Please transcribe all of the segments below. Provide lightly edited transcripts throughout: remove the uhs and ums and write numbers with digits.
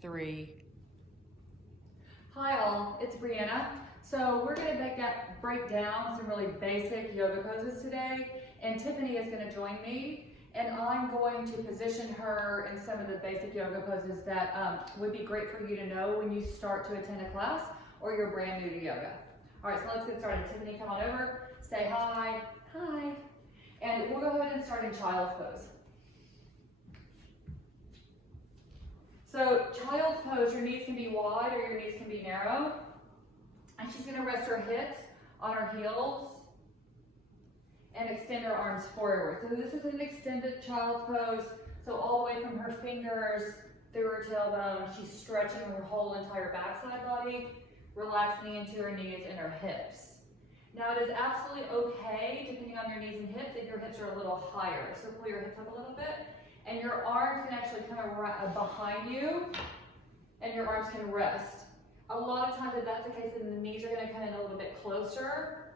3. Hi all, it's Brianna. So we're going to break down some really basic yoga poses today, and Tiffany is going to join me, and I'm going to position her in some of the basic yoga poses that would be great for you to know when you start to attend a class or you're brand new to yoga. All right, so let's get started. Tiffany, come on over, say hi, hi, and we'll go ahead and start in child's pose. So child's pose, your knees can be wide or your knees can be narrow. And she's gonna rest her hips on her heels and extend her arms forward. So this is an extended child's pose. So all the way from her fingers through her tailbone, she's stretching her whole entire backside body, relaxing into her knees and her hips. Now it is absolutely okay, depending on your knees and hips, if your hips are a little higher. So pull your hips up a little bit. And your arms can actually come behind you, and your arms can rest. A lot of times if that's the case, then the knees are going to come in a little bit closer,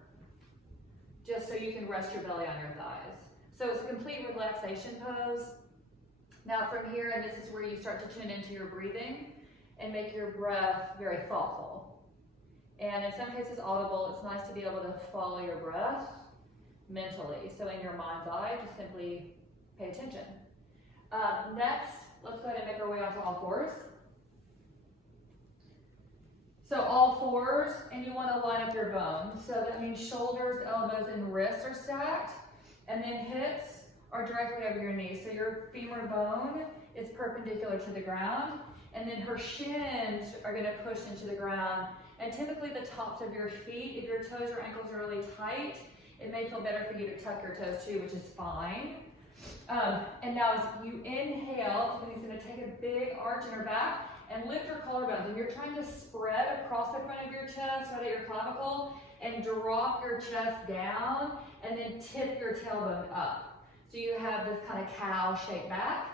just so you can rest your belly on your thighs. So it's a complete relaxation pose. Now from here, and this is where you start to tune into your breathing and make your breath very thoughtful. And in some cases audible, it's nice to be able to follow your breath mentally. So in your mind's eye, just simply pay attention. Next, let's go ahead and make our way onto all fours. So all fours, and you want to line up your bones. So that means shoulders, elbows, and wrists are stacked, and then hips are directly over your knees. So your femur bone is perpendicular to the ground, and then her shins are going to push into the ground. And typically the tops of your feet, if your toes or ankles are really tight, it may feel better for you to tuck your toes too, which is fine. And now as you inhale, Tiffany's going to take a big arch in her back and lift her collarbones. And you're trying to spread across the front of your chest, right at your clavicle, and drop your chest down, and then tip your tailbone up. So you have this kind of cow shaped back.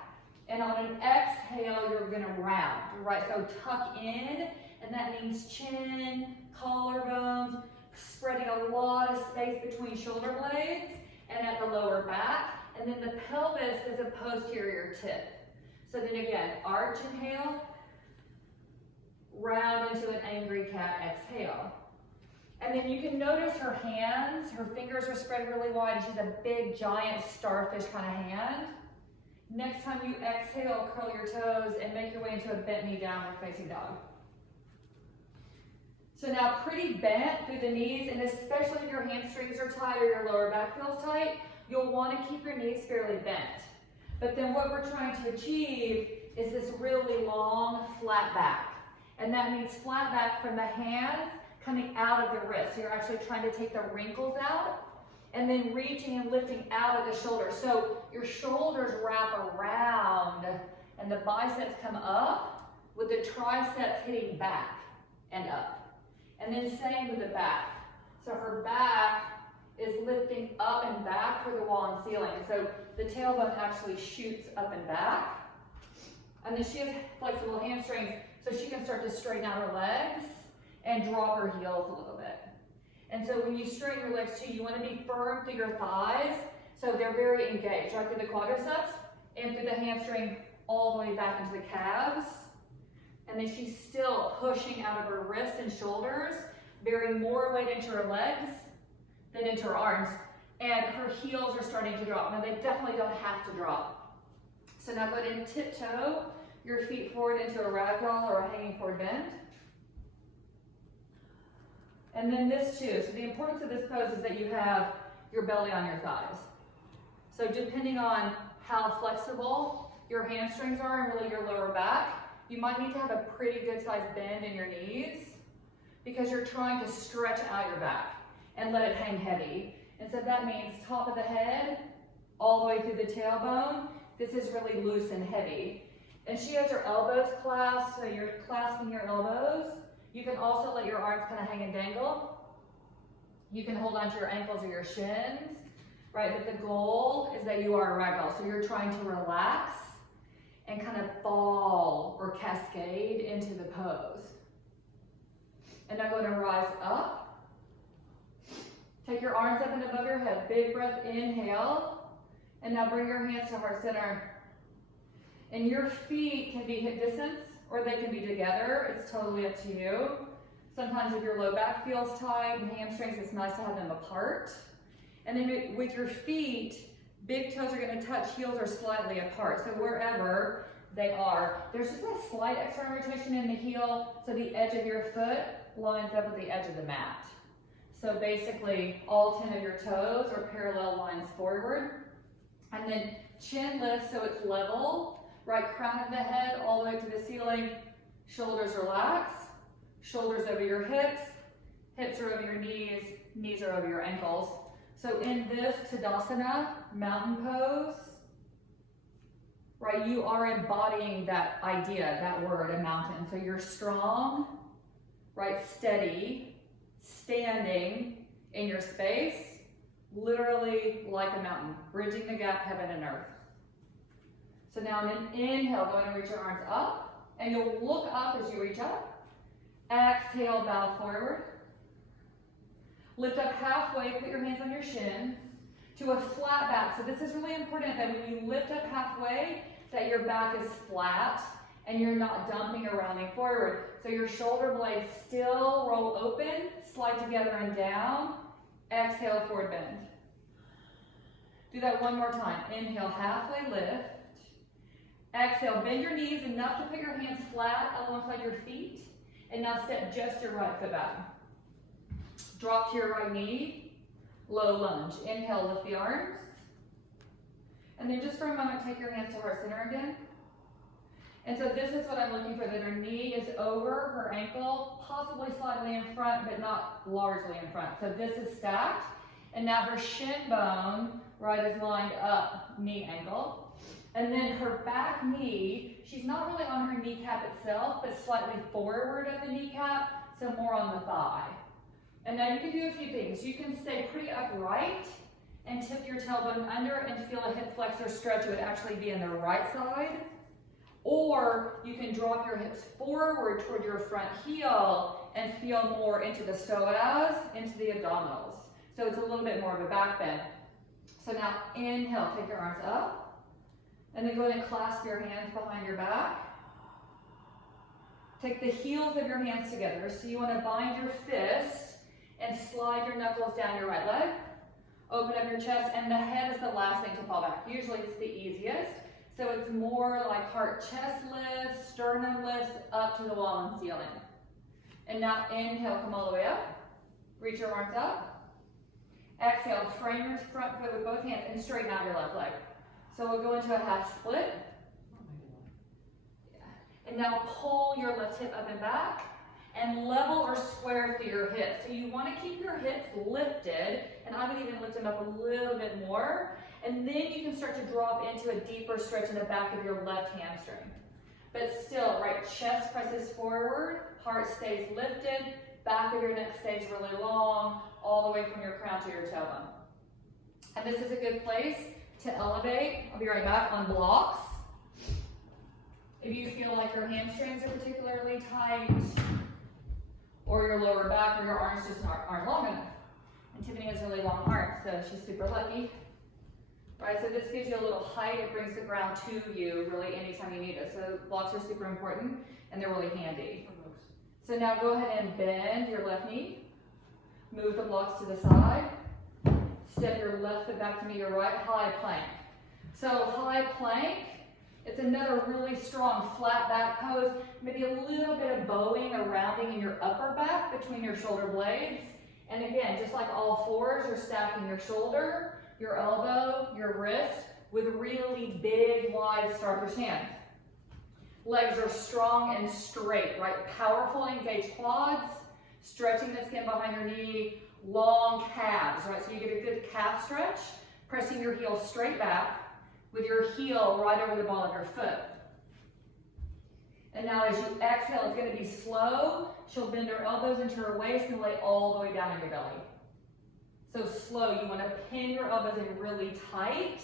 And on an exhale, you're going to round, right? So tuck in, and that means chin, collarbones, spreading a lot of space between shoulder blades and at the lower back. And then the pelvis is a posterior tip. So then again, arch inhale, round into an angry cat exhale. And then you can notice her hands, her fingers are spread really wide, and she's a big, giant starfish kind of hand. Next time you exhale, curl your toes and make your way into a bent knee downward facing dog. So now pretty bent through the knees, and especially if your hamstrings are tight or your lower back feels tight, you'll want to keep your knees fairly bent. But then what we're trying to achieve is this really long, flat back. And that means flat back from the hands coming out of the wrist. So you're actually trying to take the wrinkles out and then reaching and lifting out of the shoulders. So your shoulders wrap around and the biceps come up with the triceps hitting back and up. And then same with the back. So her back is lifting up and back for the wall and ceiling. So the tailbone actually shoots up and back. And then she has flexible hamstrings, so she can start to straighten out her legs and drop her heels a little bit. And so when you straighten your legs too, you want to be firm through your thighs, so they're very engaged, right through the quadriceps and through the hamstring all the way back into the calves. And then she's still pushing out of her wrists and shoulders, bearing more weight into her legs than into her arms, and her heels are starting to drop. Now they definitely don't have to drop. So now go ahead and tiptoe your feet forward into a ragdoll or a hanging forward bend. And then this too. So the importance of this pose is that you have your belly on your thighs. So depending on how flexible your hamstrings are and really your lower back, you might need to have a pretty good sized bend in your knees because you're trying to stretch out your back and let it hang heavy. And so that means top of the head, all the way through the tailbone. This is really loose and heavy. And she has her elbows clasped, so you're clasping your elbows. You can also let your arms kind of hang and dangle. You can hold onto your ankles or your shins, right? But the goal is that you are a ragdoll. So you're trying to relax and kind of fall or cascade into the pose. And now go ahead and rise up. Take your arms up and above your head. Big breath, inhale. And now bring your hands to heart center. And your feet can be hip distance or they can be together. It's totally up to you. Sometimes if your low back feels tight and hamstrings, it's nice to have them apart. And then with your feet, big toes are going to touch, heels are slightly apart. So wherever they are, there's just a slight external rotation in the heel, so the edge of your foot lines up with the edge of the mat. So basically, all 10 of your toes are parallel lines forward. And then chin lift so it's level, right crown of the head all the way to the ceiling, shoulders relax, shoulders over your hips, hips are over your knees, knees are over your ankles. So in this Tadasana, mountain pose, right, you are embodying that idea, that word, a mountain. So you're strong, right, steady, standing in your space, literally like a mountain, bridging the gap, heaven and earth. So now on an inhale, go ahead and reach your arms up, and you'll look up as you reach up. Exhale, bow forward. Lift up halfway, put your hands on your shins to a flat back. So this is really important that when you lift up halfway, that your back is flat and you're not dumping or rounding forward. So your shoulder blades still roll open, slide together and down. Exhale, forward bend. Do that one more time. Inhale, halfway lift. Exhale, bend your knees enough to put your hands flat alongside your feet. And now step just your right foot back. Drop to your right knee, low lunge. Inhale, lift the arms. And then just for a moment, take your hands to heart center again. And so this is what I'm looking for, that her knee is over her ankle, possibly slightly in front, but not largely in front. So this is stacked. And now her shin bone, right, is lined up, knee, ankle. And then her back knee, she's not really on her kneecap itself, but slightly forward of the kneecap, so more on the thigh. And now you can do a few things. You can stay pretty upright and tip your tailbone under and feel a hip flexor stretch. It would actually be in the right side. Or you can drop your hips forward toward your front heel and feel more into the psoas, into the abdominals. So it's a little bit more of a back bend. So now inhale, take your arms up. And then go ahead and clasp your hands behind your back. Take the heels of your hands together. So you want to bind your fist and slide your knuckles down your right leg. Open up your chest, and the head is the last thing to fall back. Usually it's the easiest. So it's more like heart-chest lift, sternum lifts up to the wall and ceiling. And now inhale, come all the way up. Reach your arms up. Exhale, frame your front foot with both hands and straighten out your left leg. So we'll go into a half split. And now pull your left hip up and back and level or square through your hips. So you want to keep your hips lifted, and I would even lift them up a little bit more. And then you can start to drop into a deeper stretch in the back of your left hamstring. But still, right, chest presses forward, heart stays lifted, back of your neck stays really long, all the way from your crown to your tailbone. And this is a good place to elevate. I'll be right back on blocks. If you feel like your hamstrings are particularly tight, or your lower back or your arms just aren't long enough. And Tiffany has really long arms, so she's super lucky. Right, so this gives you a little height. It brings the ground to you really anytime you need it. So blocks are super important, and they're really handy. So now go ahead and bend your left knee. Move the blocks to the side. Step your left foot back to meet your right, high plank. So high plank, it's another really strong flat back pose. Maybe a little bit of bowing or rounding in your upper back between your shoulder blades. And again, just like all fours, you're stacking your shoulder, your elbow, your wrist with really big, wide starfish hands. Legs are strong and straight, right? Powerful, engaged quads, stretching the skin behind your knee, long calves, right? So you get a good calf stretch, pressing your heel straight back with your heel right over the ball of your foot. And now as you exhale, it's going to be slow. She'll bend her elbows into her waist and lay all the way down in your belly. So slow, you want to pin your elbows in really tight.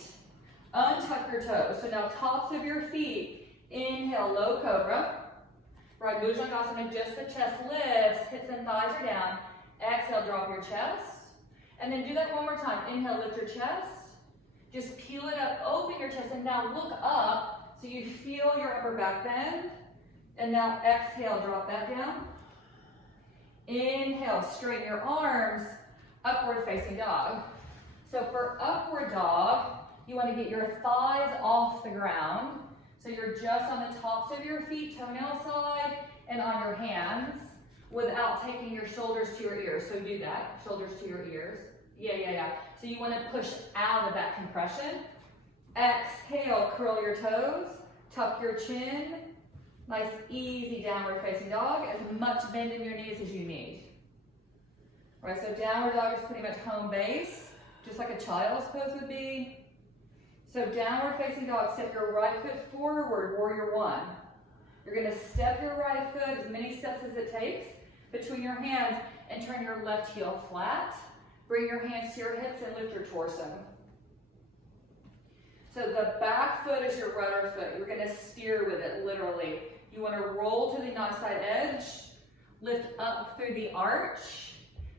Untuck your toes. So now tops of your feet. Inhale, low cobra. Right, Bhujangasana, just the chest lifts, hips and thighs are down. Exhale, drop your chest. And then do that one more time. Inhale, lift your chest. Just peel it up, open your chest, and now look up so you feel your upper back bend. And now exhale, drop that down. Inhale, straighten your arms, upward facing dog. So for upward dog, you want to get your thighs off the ground. So you're just on the tops of your feet, toenail side, and on your hands without taking your shoulders to your ears. So do that, shoulders to your ears. Yeah. So you want to push out of that compression. Exhale, curl your toes, tuck your chin. Nice, easy downward facing dog. As much bend in your knees as you need. All right, so downward dog is pretty much home base, just like a child's pose would be. So downward facing dog, step your right foot forward, warrior one. You're gonna step your right foot as many steps as it takes between your hands and turn your left heel flat. Bring your hands to your hips and lift your torso. So the back foot is your rudder foot. You're gonna steer with it, literally. You wanna roll to the outside edge, lift up through the arch.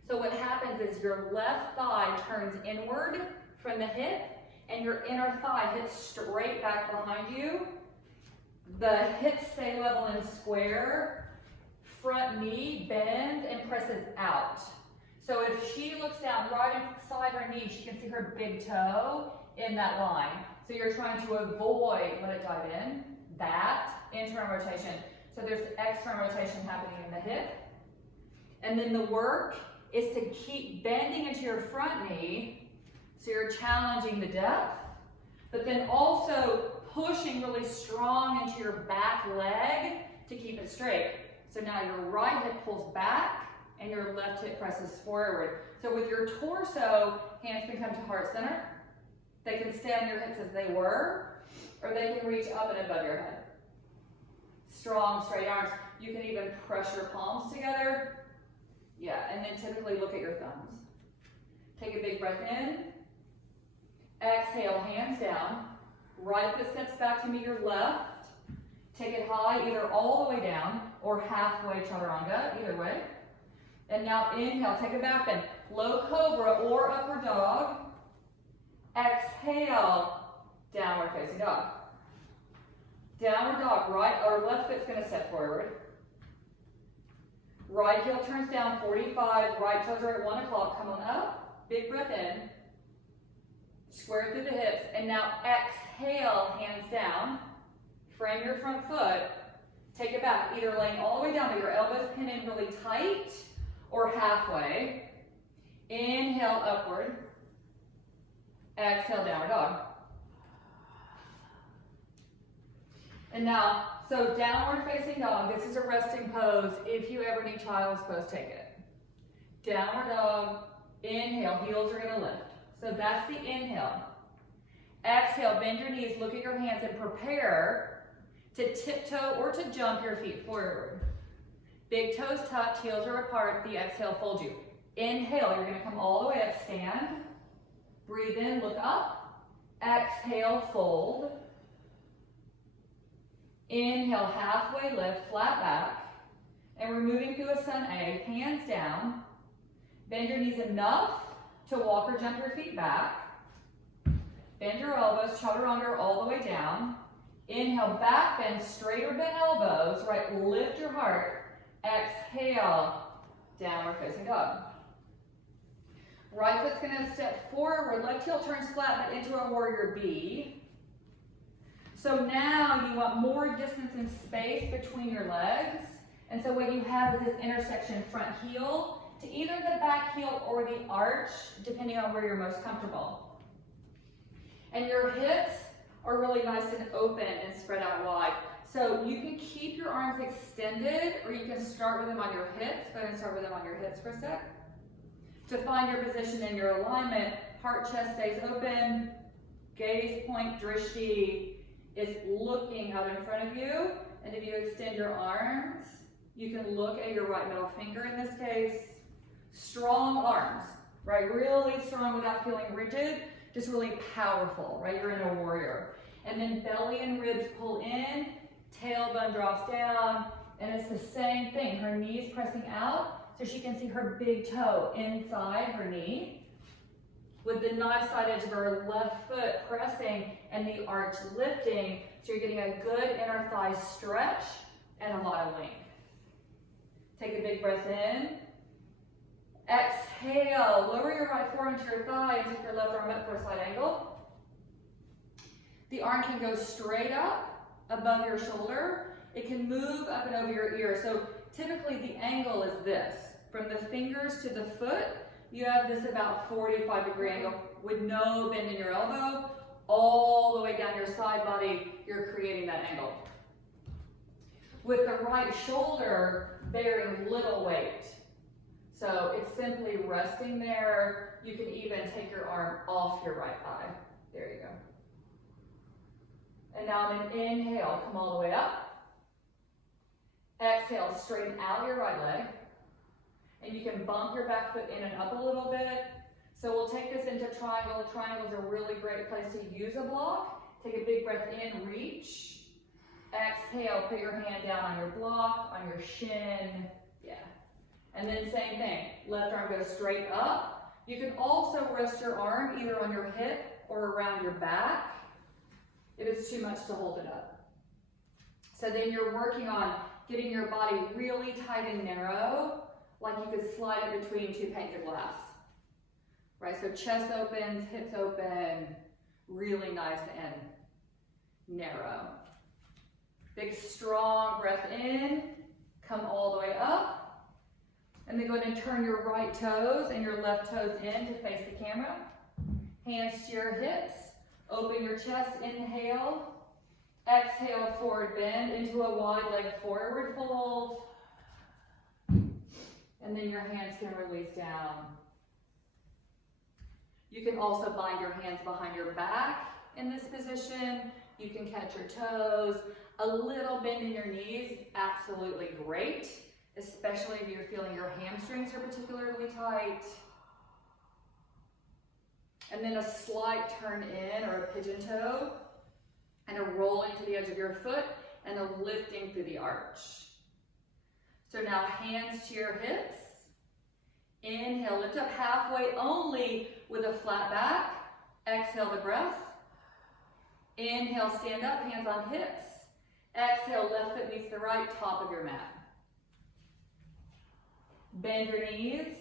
So what happens is your left thigh turns inward from the hip, and your inner thigh hits straight back behind you. The hips stay level and square. Front knee bends and presses out. So if she looks down right inside her knee, she can see her big toe in that line. So you're trying to avoid, let it dive in, that internal rotation. So there's external rotation happening in the hip. And then the work is to keep bending into your front knee. So you're challenging the depth, but then also pushing really strong into your back leg to keep it straight. So now your right hip pulls back and your left hip presses forward. So with your torso, hands can come to heart center. They can stay on your hips as they were, or they can reach up and above your head. Strong, straight arms. You can even press your palms together. Yeah, and then typically look at your thumbs. Take a big breath in. Exhale, hands down. Right foot steps back to meet your left. Take it high, either all the way down or halfway chaturanga, either way. And now inhale, take a back bend. Low cobra or upward dog. Exhale, downward facing dog. Downward dog, right or left foot's gonna step forward. Right heel turns down 45, right toes are at 1 o'clock, come on up. Big breath in. Square through the hips, and now exhale, hands down. Frame your front foot. Take it back, either laying all the way down, but your elbows pin in really tight, or halfway. Inhale, upward. Exhale, downward dog. And now, so downward facing dog, this is a resting pose. If you ever need child's pose, take it. Downward dog, inhale, heels are gonna lift. So that's the inhale. Exhale, bend your knees, look at your hands, and prepare to tiptoe or to jump your feet forward. Big toes tucked, heels are apart, the exhale folds you. Inhale, you're gonna come all the way up, stand. Breathe in, look up. Exhale, fold. Inhale, halfway lift, flat back. And we're moving through a sun A, hands down. Bend your knees enough to walk or jump your feet back. Bend your elbows, chaturanga all the way down. Inhale, back bend, straighter bent elbows, right, lift your heart. Exhale, downward facing dog. Right foot's gonna step forward, left heel turns flat, but into a warrior B. So now you want more distance and space between your legs. And so what you have is this intersection front heel to either the back heel or the arch, depending on where you're most comfortable. And your hips are really nice and open and spread out wide. So you can keep your arms extended, or you can start with them on your hips. Go ahead and start with them on your hips for a sec. To find your position and your alignment, heart chest stays open, gaze point, drishti is looking out in front of you. And if you extend your arms, you can look at your right middle finger in this case. Strong arms, right? Really strong without feeling rigid, just really powerful, right? You're in a warrior. And then belly and ribs pull in, tailbone drops down, and it's the same thing. Her knees pressing out so she can see her big toe inside her knee. With the knife side edge of her left foot pressing and the arch lifting, so you're getting a good inner thigh stretch and a lot of length. Take a big breath in. Exhale, lower your right forearm to your thigh and take your left arm up for a side angle. The arm can go straight up above your shoulder. It can move up and over your ear. So typically the angle is this. From the fingers to the foot, you have this about 45-degree angle with no bend in your elbow. All the way down your side body, you're creating that angle. With the right shoulder bearing little weight. So it's simply resting there. You can even take your arm off your right thigh. There you go. And now on an inhale, come all the way up. Exhale, straighten out your right leg. And you can bump your back foot in and up a little bit. So we'll take this into triangle. Triangle is a really great place to use a block. Take a big breath in, reach. Exhale, put your hand down on your block, on your shin. Yeah. And then same thing, left arm goes straight up. You can also rest your arm either on your hip or around your back if it's too much to hold it up. So then you're working on getting your body really tight and narrow, like you could slide it between two panes of glass. Right, so chest opens, hips open, really nice and narrow. Big strong breath in, come all the way up. And then go ahead and turn your right toes and your left toes in to face the camera. Hands to your hips. Open your chest, inhale. Exhale, forward bend into a wide leg forward fold. And then your hands can release down. You can also bind your hands behind your back in this position. You can catch your toes. A little bend in your knees, absolutely great. Especially if you're feeling your hamstrings are particularly tight. And then a slight turn in or a pigeon toe and a rolling to the edge of your foot and a lifting through the arch. So now hands to your hips. Inhale, lift up halfway only with a flat back. Exhale the breath. Inhale, stand up, hands on hips. Exhale, left foot meets the right, top of your mat. Bend your knees,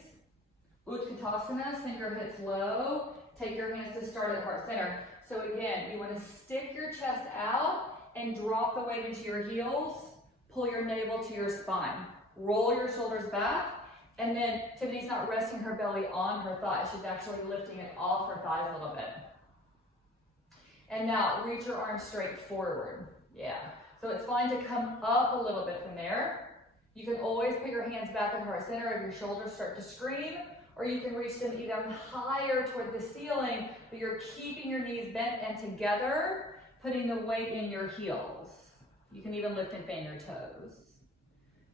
Utkatasana, sink your hips low. Take your hands to start at heart center. So again, you want to stick your chest out and drop the weight into your heels. Pull your navel to your spine. Roll your shoulders back. And then Tiffany's not resting her belly on her thighs. She's actually lifting it off her thighs a little bit. And now reach your arms straight forward. Yeah. So it's fine to come up a little bit from there. You can always put your hands back at heart center if your shoulders start to scream, or you can reach them even higher toward the ceiling, but you're keeping your knees bent and together, putting the weight in your heels. You can even lift and fan your toes.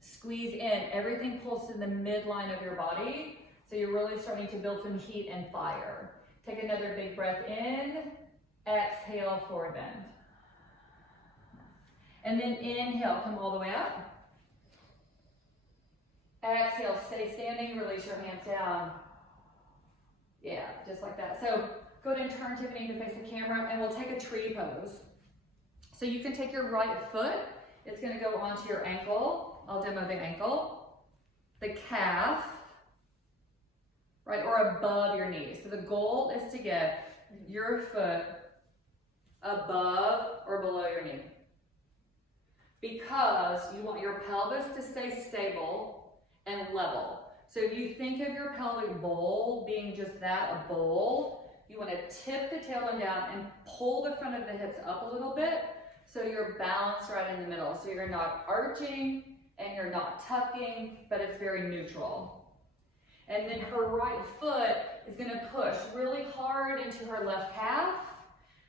Squeeze in, everything pulls to the midline of your body, so you're really starting to build some heat and fire. Take another big breath in, exhale, forward bend. And then inhale, come all the way up. Exhale, stay standing, release your hands down. Yeah, just like that. So go ahead and turn Tiffany to face the camera and we'll take a tree pose. So you can take your right foot, it's gonna go onto your ankle. I'll demo the ankle. The calf, right, or above your knees. So the goal is to get your foot above or below your knee. Because you want your pelvis to stay stable and level. So if you think of your pelvic bowl being just that, a bowl, you want to tip the tailbone down and pull the front of the hips up a little bit so you're balanced right in the middle. So you're not arching and you're not tucking, but it's very neutral. And then her right foot is going to push really hard into her left calf.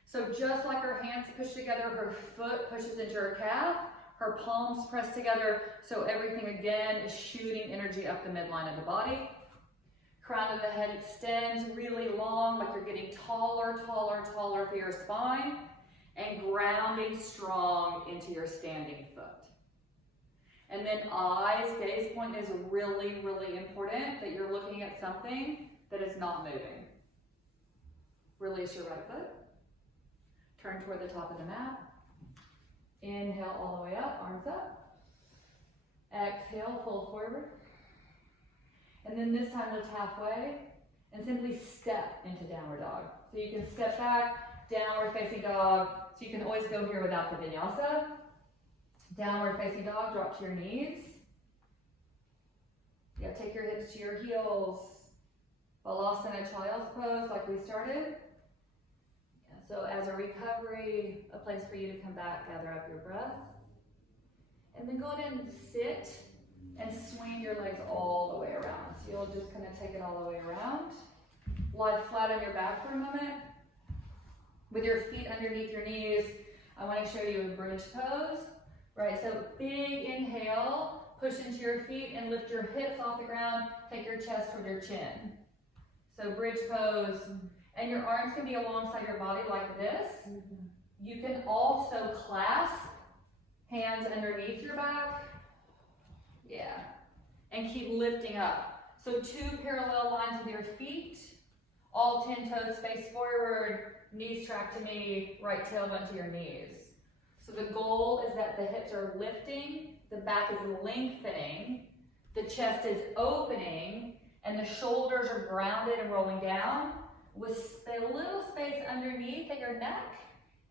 So just like her hands push together, her foot pushes into her calf. Her palms press together, so everything again is shooting energy up the midline of the body. Crown of the head extends really long, like you're getting taller, taller, taller through your spine, and grounding strong into your standing foot. And then eyes, gaze point is really, really important that you're looking at something that is not moving. Release your right foot. Turn toward the top of the mat. Inhale all the way up, arms up. Exhale, fold forward. And then this time lift halfway and simply step into downward dog. So you can step back, downward facing dog. So you can always go here without the vinyasa. Downward facing dog, drop to your knees. Yeah, take your hips to your heels. Balasana, child's pose like we started. Yeah, so as a recovery, a place for you to come back, gather up your breath. And then go ahead and sit and swing your legs all the way around. So you'll just kind of take it all the way around. Lie flat on your back for a moment. With your feet underneath your knees, I want to show you a bridge pose. Right, so big inhale, push into your feet and lift your hips off the ground. Take your chest toward your chin. So bridge pose, and your arms can be alongside your body like this. You can also clasp hands underneath your back. Yeah, and keep lifting up. So 2 parallel lines with your feet, all 10 toes face forward, knees track to knee, right tailbone to your knees. So the goal is that the hips are lifting, the back is lengthening, the chest is opening, and the shoulders are grounded and rolling down with a little space underneath at your neck,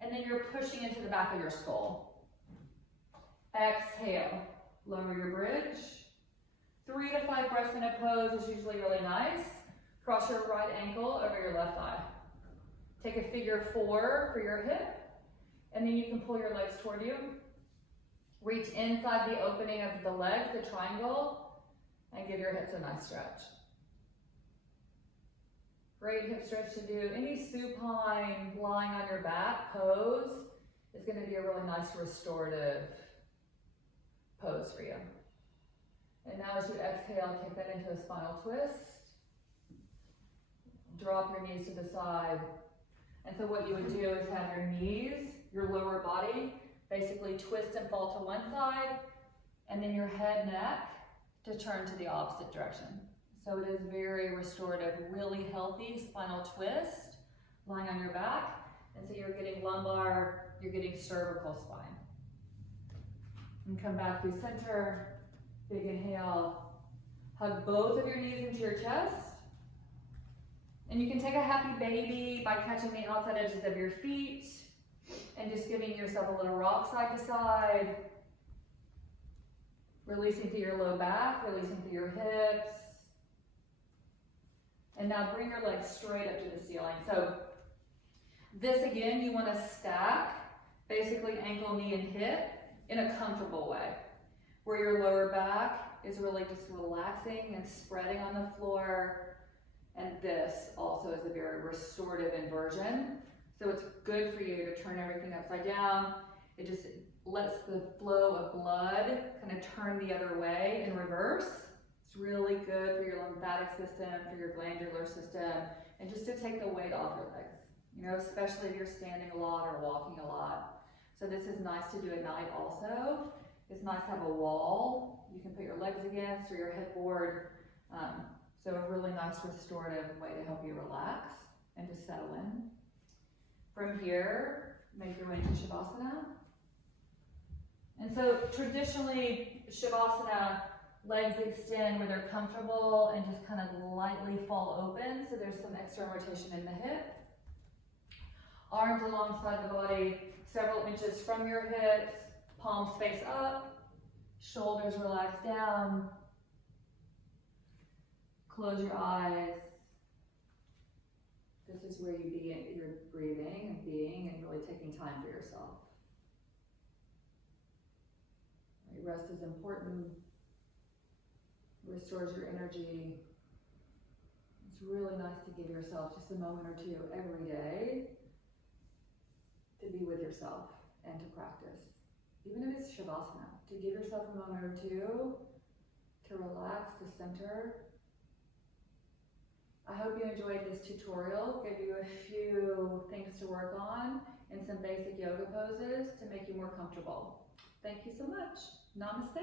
and then you're pushing into the back of your skull. Exhale, lower your bridge. 3 to 5 breaths in a pose is usually really nice. Cross your right ankle over your left thigh. Take a figure 4 for your hip, and then you can pull your legs toward you. Reach inside the opening of the legs, the triangle, and give your hips a nice stretch. Great hip stretch to do. Any supine, lying on your back pose is going to be a really nice restorative pose for you. And now as you exhale, take that into a spinal twist. Drop your knees to the side. And so what you would do is have your knees, your lower body, basically twist and fall to one side, and then your head, neck, to turn to the opposite direction. So it is very restorative, really healthy spinal twist, lying on your back. And so you're getting lumbar, you're getting cervical spine. And come back through center, big inhale. Hug both of your knees into your chest. And you can take a happy baby by catching the outside edges of your feet and just giving yourself a little rock side to side. Releasing through your low back, releasing through your hips. And now bring your legs straight up to the ceiling. So this again, you want to stack, basically ankle, knee, and hip in a comfortable way, where your lower back is really just relaxing and spreading on the floor. And this also is a very restorative inversion. So it's good for you to turn everything upside down. It just lets the flow of blood kind of turn the other way in reverse. It's really good for your lymphatic system, for your glandular system, and just to take the weight off your legs. You know, especially if you're standing a lot or walking a lot. So this is nice to do at night also. It's nice to have a wall you can put your legs against or your headboard. So a really nice restorative way to help you relax and to settle in. From here, make your way into Shavasana. And so traditionally, Shavasana, legs extend where they're comfortable and just kind of lightly fall open. So there's some external rotation in the hip. Arms alongside the body, several inches from your hips, palms face up, shoulders relax down. Close your eyes. This is where you're breathing and being and really taking time for yourself. Right, rest is important. Restores your energy. It's really nice to give yourself just a moment or two every day to be with yourself and to practice. Even if it's Shavasana, to give yourself a moment or two to relax, to center. I hope you enjoyed this tutorial. Give you a few things to work on and some basic yoga poses to make you more comfortable. Thank you so much. Namaste.